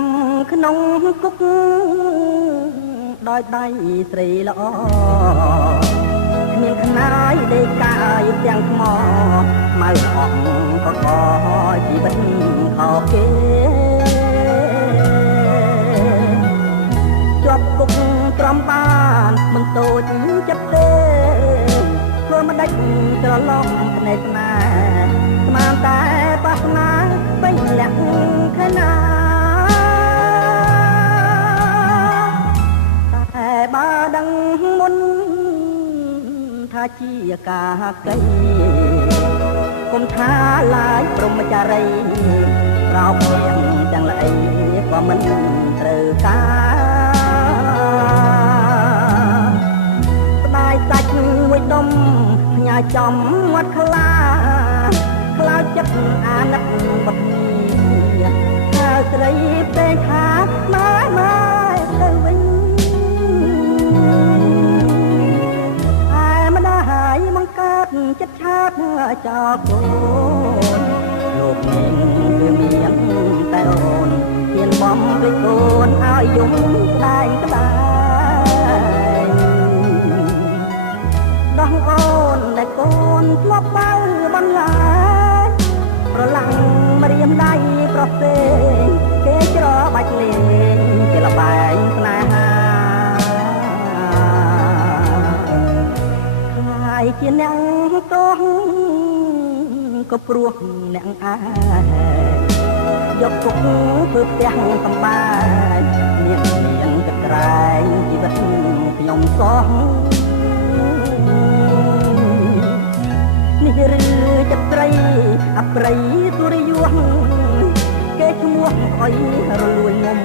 ចាំក្នុងគុកដោយដៃស្រីល្អគ្មានខ្នាយដេកកាយទាំងថ្មម៉ៅអស់ក៏កជីវិតខោគេជាប់គុកត្រំបានមិនតូចចិត្តទេធ្វើមិនដាច់ច្រឡំភ្នែកស្នេហ៍ស្មានតែបាសនាពេញលក្ខណៈតែបើដឹងមុនថាជាការកៃគុំថាឡាយព្រមចារីប្រោបទាំងទាំងល្អីក៏មិនត្រូវការស្ដាយសាច់មួយដុំផ្ញើចំមាត់ខ្លាខ្លោចចិត្តអាណិតបត់នេះថាស្រីពេកថាម៉ែទៅវិញម្ដាយបង្កើតចិត្តឆាតចោលកូនលោកនេះគឺមានតែអូនហ៊ានបំពីកូនឲ្យយំស្ដាយស្ដាយដោះអូនដែលកូនធ្លាប់បើបន្លាយប្រឡាំងម្រាមដៃប្រសេគេច្របាច់លេងជាលបែងស្នេហាជាអ្នកទោះក៏ព្រោះអ្នកអាយកគុកធ្វើផ្ទះសំបាយមានកត្រែងជីវិតខ្ញុំសោះនេះឬចិត្តត្រីអប្រិយទុរយសគេឈ្មោះអុយរលួយងំ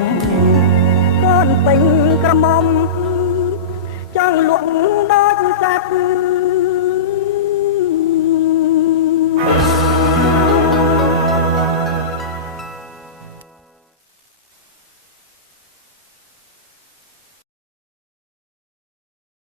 កូនពេញក្រមុំ